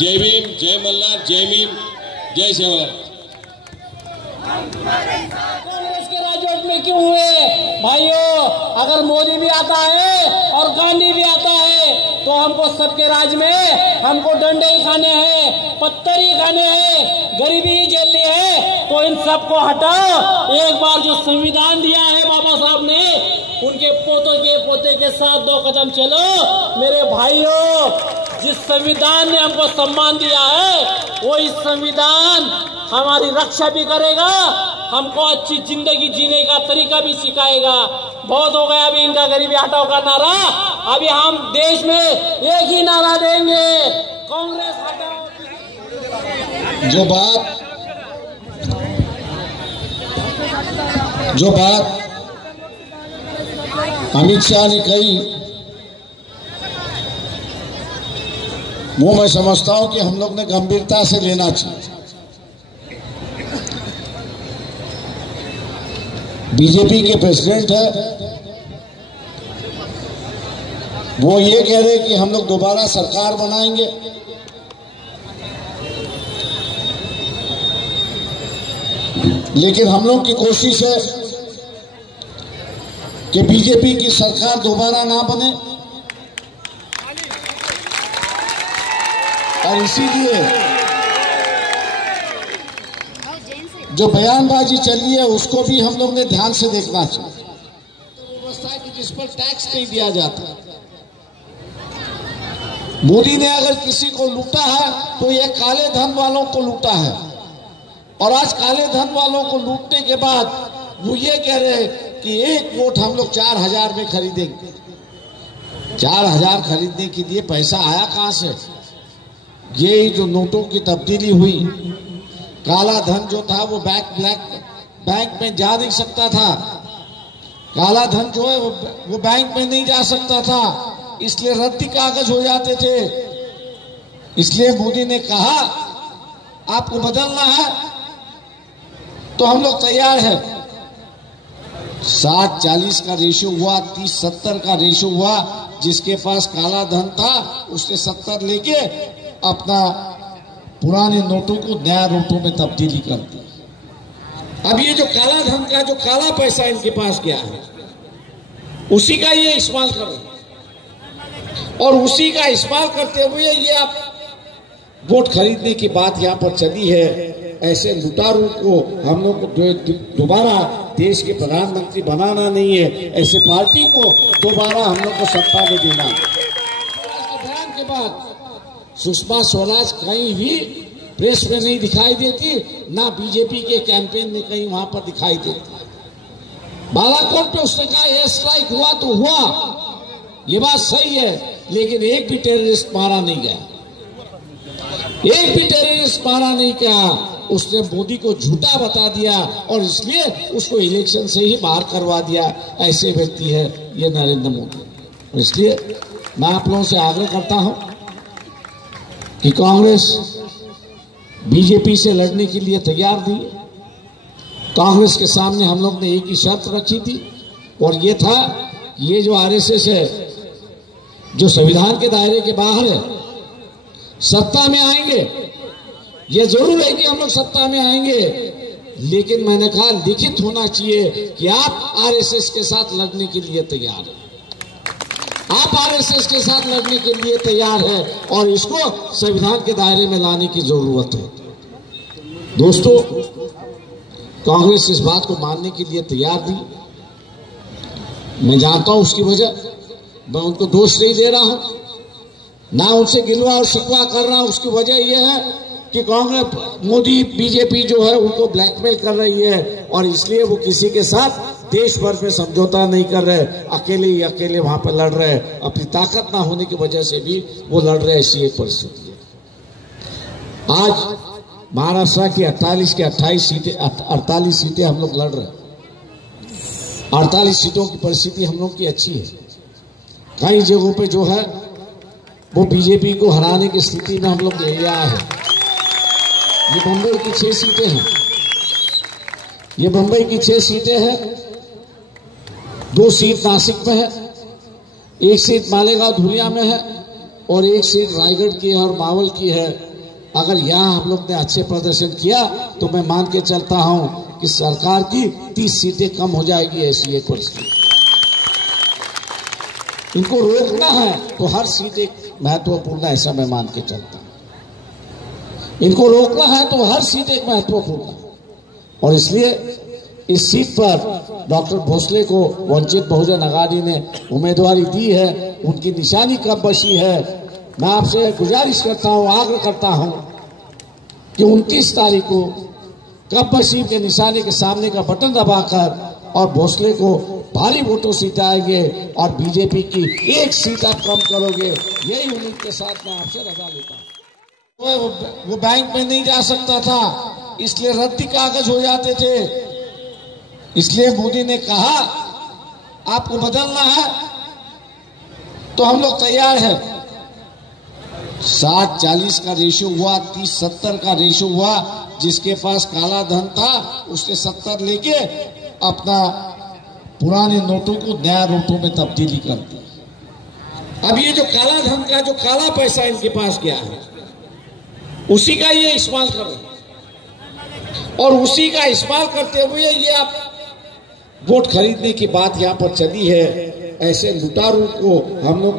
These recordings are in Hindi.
जय भीम, जय मल्हार, जय भीम, जय सेवालाल। कांग्रेस के राजवट में क्यों हुए भाइयों? अगर मोदी भी आता है और गांधी भी आता है तो हमको सबके राज में हमको डंडे ही खाने हैं, पत्थर ही खाने हैं, गरीबी ही झेलनी है। तो इन सबको हटाओ। एक बार जो संविधान दिया है बाबा साहब ने, उनके पोते के साथ 2 कदम चलो मेरे भाइयों। जिस संविधान ने हमको सम्मान दिया है वो इस संविधान हमारी रक्षा भी करेगा, हमको अच्छी जिंदगी जीने का तरीका भी सिखाएगा। बहुत हो गया अभी इनका गरीबी हटाओ का नारा। अभी हम देश में एक ही नारा देंगे, कांग्रेस हटाओ। जो बात अमित शाह ने कही वो मैं समझता हूं कि हम लोग ने गंभीरता से लेना चाहिए। बीजेपी के प्रेसिडेंट है, वो ये कह रहे कि हम लोग दोबारा सरकार बनाएंगे। लेकिन हम लोग की कोशिश है कि बीजेपी की सरकार दोबारा ना बने, और इसीलिए जो बयानबाजी चली है उसको भी हम लोग ने ध्यान से देखना चाहिए। व्यवस्था की जिस पर टैक्स नहीं दिया जाता, मोदी ने अगर किसी को लूटा है तो ये काले धन वालों को लूटा है। और आज काले धन वालों को लूटने के बाद वो ये कह रहे कि 1 वोट हम लोग 4000 में खरीदेंगे। 4000 खरीदने के लिए पैसा आया कहां से? ये जो नोटों की तब्दीली हुई, काला धन जो था वो बैंक में जा नहीं सकता था। काला धन जो है वो बैंक में नहीं जा सकता था, इसलिए रद्दी कागज हो जाते थे। इसलिए मोदी ने कहा आपको बदलना है तो हम लोग तैयार हैं। 60-40 का रेशियो हुआ, 30-70 का रेशियो हुआ। जिसके पास काला धन था उसने 70 लेके अपना पुराने नोटों को नया नोटों में तब्दीली कर दी। अब ये जो काला धन का जो काला पैसा इनके पास गया है उसी का ये इस्तेमाल कर रहे हैं, और उसी का इस्तेमाल करते हुए ये आप वोट खरीदने की बात यहाँ पर चली है। ऐसे लुटारू को हम लोग को दोबारा देश के प्रधानमंत्री बनाना नहीं है, ऐसे पार्टी को दोबारा हम लोग को सत्ता में देना। बयान के बाद सुषमा स्वराज कहीं भी प्रेस में नहीं दिखाई देती, ना बीजेपी के कैंपेन में कहीं वहां पर दिखाई देती। बालाकोट पे उसने कहा एयर स्ट्राइक हुआ तो हुआ, ये बात सही है, लेकिन एक भी टेररिस्ट मारा नहीं गया, एक भी टेररिस्ट मारा नहीं गया। उसने मोदी को झूठा बता दिया और इसलिए उसको इलेक्शन से ही बाहर करवा दिया। ऐसे व्यक्ति है ये नरेंद्र मोदी। इसलिए मैं आप लोगों से आग्रह करता हूं कि कांग्रेस बीजेपी से लड़ने के लिए तैयार थी। कांग्रेस के सामने हम लोग ने एक ही शर्त रखी थी, और ये था ये जो आरएसएस है जो संविधान के दायरे के बाहर है, सत्ता में आएंगे, ये जरूर है कि हम लोग सत्ता में आएंगे, लेकिन मैंने कहा लिखित होना चाहिए कि आप आरएसएस के साथ लड़ने के लिए तैयार हैं, आप आरएसएस के साथ लड़ने के लिए तैयार है, और इसको संविधान के दायरे में लाने की जरूरत है। दोस्तों, कांग्रेस इस बात को मानने के लिए तैयार थी। मैं जानता हूं उसकी वजह, मैं उनको दोष नहीं दे रहा हूं, ना उनसे गिलवा और शिकवा कर रहा हूं। उसकी वजह यह है कि कांग्रेस मोदी बीजेपी जो है उनको ब्लैकमेल कर रही है, और इसलिए वो किसी के साथ देश भर में समझौता नहीं कर रहे, अकेले वहां पर लड़ रहे हैं। अपनी ताकत ना होने की वजह से भी वो लड़ रहे, ऐसी एक परिस्थिति है। आज महाराष्ट्र की 48 के 48 सीटें हम लोग लड़ रहे हैं। 48 सीटों की परिस्थिति हम लोग की अच्छी है। कई जगहों पे जो है वो बीजेपी को हराने की स्थिति में हम लोग ले आए हैं। ये बंबई की 6 सीटें हैं, ये बंबई की 6 सीटें हैं। 2 सीट नासिक में है, 1 सीट मालेगांव धुलिया में है, और 1 सीट रायगढ़ की है और मावल की है। अगर यहाँ हम लोग ने अच्छे प्रदर्शन किया तो मैं मान के चलता हूं कि सरकार की 30 सीटें कम हो जाएगी। ऐसी एक परिस्थिति, इनको रोकना है तो हर सीट एक महत्वपूर्ण है, ऐसा मैं मान के चलता हूं। इनको रोकना है तो हर सीट एक महत्वपूर्ण है, और इसलिए इस सीट पर डॉक्टर भोसले को वंचित बहुजन आघाड़ी ने उम्मीदवारी दी है। उनकी निशानी कब बची है, मैं आपसे गुजारिश करता हूं, आग्रह करता हूं कि 29 तारीख को कब बशी के निशाने के सामने का बटन दबाकर और भोसले को भारी वोटों से जिताएंगे और बीजेपी की एक सीट आप कम करोगे, यही उम्मीद के साथ मैं आपसे रजा लेता हूं। वो बैंक में नहीं जा सकता था, इसलिए रद्दी कागज हो जाते थे। इसलिए मोदी ने कहा आपको बदलना है तो हम लोग तैयार हैं। 60-40 का रेशियो हुआ, 30-70 का रेशियो हुआ। जिसके पास काला धन था उसने 70 लेके अपना पुराने नोटों को नया नोटों में तब्दीली कर दी। अब ये जो काला धन का जो काला पैसा इनके पास गया है, उसी का ये इस्तेमाल कर रहे हैं, और उसी का इस्तेमाल करते हुए ये आप वोट खरीदने की बात यहाँ पर चली है। ऐसे लुटारू को हम लोग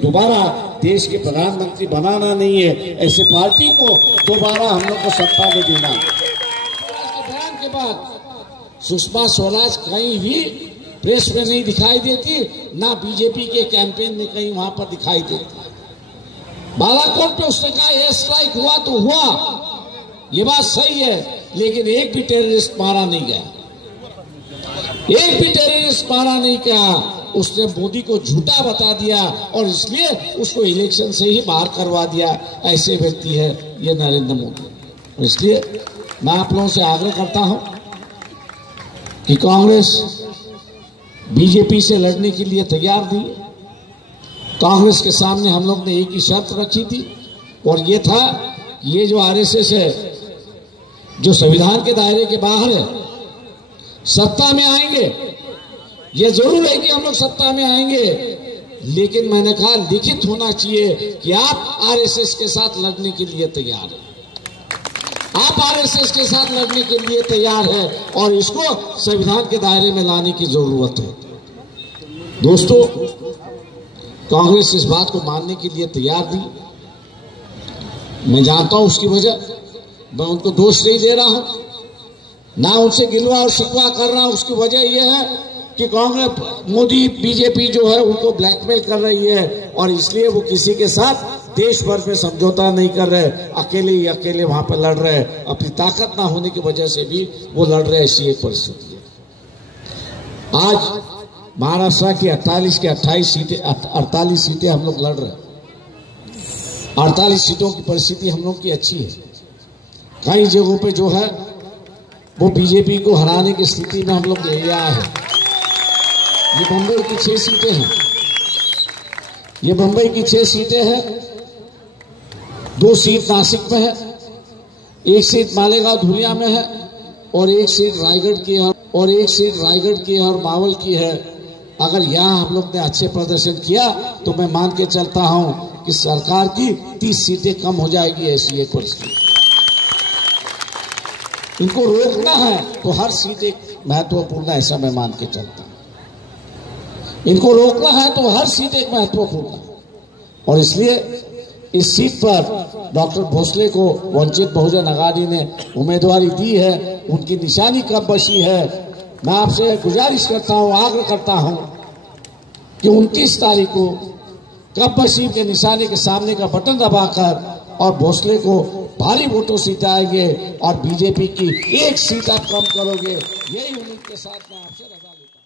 दोबारा देश के प्रधानमंत्री बनाना नहीं है, ऐसे पार्टी को दोबारा हम लोग को सत्ता में देना। बयान के बाद सुषमा स्वराज कहीं भी प्रेस में नहीं दिखाई देती, ना बीजेपी के कैंपेन में कहीं वहां पर दिखाई देती। बालाकोट पे उसने कहा एयर स्ट्राइक हुआ तो हुआ, ये बात सही है, लेकिन एक भी टेररिस्ट मारा नहीं गया, एक भी टेररिस्ट मारा नहीं गया। उसने मोदी को झूठा बता दिया और इसलिए उसको इलेक्शन से ही बाहर करवा दिया। ऐसे व्यक्ति है ये नरेंद्र मोदी। इसलिए मैं आप लोगों से आग्रह करता हूं कि कांग्रेस बीजेपी से लड़ने के लिए तैयार थी। कांग्रेस के सामने हम लोग ने एक ही शर्त रखी थी, और ये था ये जो आरएसएस है, जो संविधान के दायरे के बाहर है, सत्ता में आएंगे। ये जरूर है कि हम लोग सत्ता में आएंगे, लेकिन मैंने कहा लिखित होना चाहिए कि आप आरएसएस के साथ लड़ने के लिए तैयार हैं। आप आरएसएस के साथ लड़ने के लिए तैयार हैं और इसको संविधान के दायरे में लाने की जरूरत है। दोस्तों, कांग्रेस इस बात को मानने के लिए तैयार थी। मैं जानता हूं उसकी वजह, मैं उनको दोष नहीं दे रहा हूं, ना उनसे गिलवा और शिकवा कर रहा हूं। उसकी वजह यह है कि कांग्रेस मोदी बीजेपी जो है उनको ब्लैकमेल कर रही है, और इसलिए वो किसी के साथ देश भर में समझौता नहीं कर रहे, अकेले ही अकेले वहां पर लड़ रहे हैं। अपनी ताकत ना होने की वजह से भी वो लड़ रहे। ऐसी एक परिस्थिति है। आज महाराष्ट्र की 48 के 28 सीटें 48 सीटें हम लोग लड़ रहे हैं। 48 सीटों की परिस्थिति हम लोग की अच्छी है। कई जगहों पे जो है वो बीजेपी को हराने की स्थिति में हम लोग ले आए हैं। ये बंबई की 6 सीटें हैं, ये बंबई की 6 सीटें हैं। 2 सीट नासिक में है, 1 सीट मालेगांव धुलिया में है, और 1 सीट रायगढ़ की है, और 1 सीट रायगढ़ की है और मावल की है। अगर यहाँ हम लोग ने अच्छे प्रदर्शन किया तो मैं मान के चलता हूं कि सरकार की 30 सीटें कम हो जाएगी। ऐसी एक परिस्थिति, इनको रोकना है तो हर सीट एक महत्वपूर्ण है, ऐसा मैं मान के चलता हूं। इनको रोकना है तो हर सीट एक महत्वपूर्ण है, और इसलिए इस सीट पर डॉक्टर भोसले को वंचित बहुजन आघाड़ी ने उम्मीदवारी दी है। उनकी निशानी कब बची है, मैं आपसे गुजारिश करता हूं, आग्रह करता हूं कि 29 तारीख को कब बशी के निशाने के सामने का बटन दबाकर और भोसले को भारी वोटों से जिताएंगे और बीजेपी की एक सीट आप कम करोगे, यही उम्मीद के साथ मैं आपसे रजा लेता हूं।